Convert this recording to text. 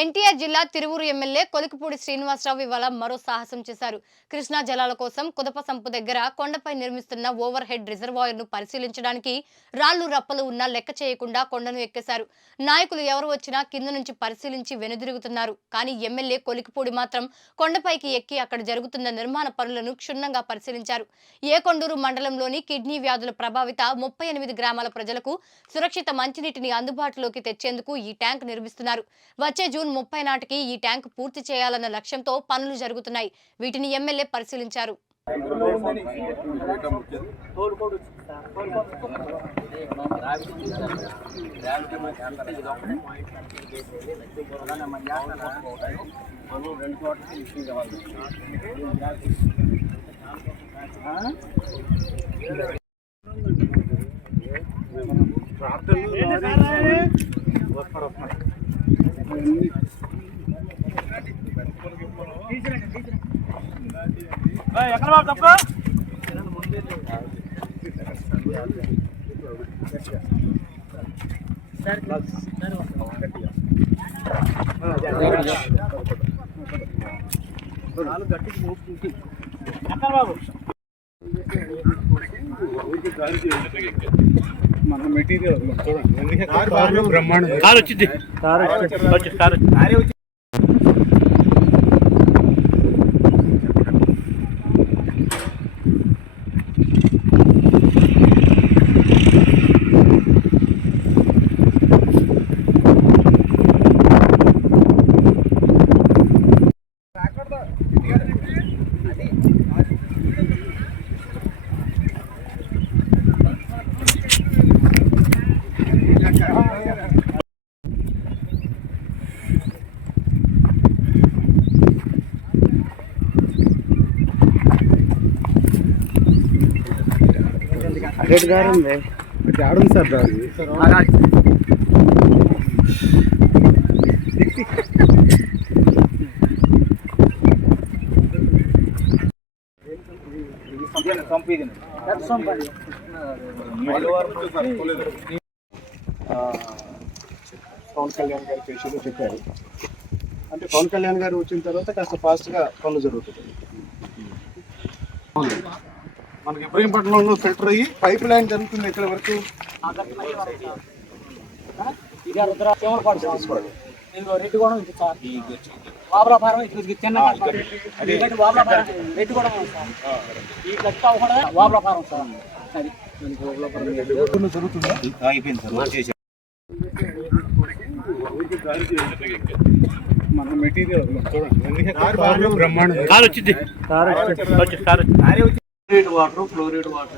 ఎన్టీఆర్ జిల్లా తిరువురు ఎమ్మెల్యే కొలికపూడి శ్రీనివాసరావు ఇవాళ మరో సాహసం చేశారు. కృష్ణా జలాల కోసం కుదప సంపు దగ్గర కొండపై నిర్మిస్తున్న ఓవర్ హెడ్ రిజర్వాయర్ను పరిశీలించడానికి రాళ్ళు రప్పలు ఉన్నా లెక్క చేయకుండా కొండను ఎక్కేశారు. నాయకులు ఎవరు వచ్చినా కింద నుంచి పరిశీలించి వెనుదిరుగుతున్నారు. కానీ ఎమ్మెల్యే కొలికిపూడి మాత్రం కొండపైకి ఎక్కి అక్కడ జరుగుతున్న నిర్మాణ పనులను క్షుణ్ణంగా పరిశీలించారు. ఏకొండూరు మండలంలోని కిడ్నీ వ్యాధుల ప్రభావిత ముప్పై ఎనిమిది గ్రామాల ప్రజలకు సురక్షిత మంచినీటిని అందుబాటులోకి తెచ్చేందుకు ఈ ట్యాంక్ నిర్మిస్తున్నారు. వచ్చే జూన్ ముప్పై నాటికి ఈ ట్యాంక్ పూర్తి చేయాలన్న లక్ష్యంతో పనులు జరుగుతున్నాయి. వీటిని ఎమ్మెల్యే పరిశీలించారు. ఎక్కడ బాబు తప్ప? ఎక్కడ బాబు? మన మెటీరియల్ చూడండి. ఎందుకంటే బ్రహ్మాండం కారు వచ్చింది. కారు వచ్చి రెడ్ గారు ఉంది. ఆడుంది సార్ దారి పవన్ కళ్యాణ్ గారి పేషెంట్ చెప్పారు. అంటే పవన్ కళ్యాణ్ గారు వచ్చిన తర్వాత కాస్త ఫాస్ట్గా పనులు జరుగుతుంది మనకి ఇబ్రహీంపట్నంలో ఫిల్టర్ అయ్యి పైప్ లైన్ జరుగుతుంది ఇక్కడ వరకు. కూడా చిన్న సార్. సార్. మన మెటీరియల్ చూడండి. ఎందుకంటే బ్రహ్మాండం కారు వచ్చింది. కారు వచ్చి కారు వాటర్ ఫ్లోరైడ్ వాటర్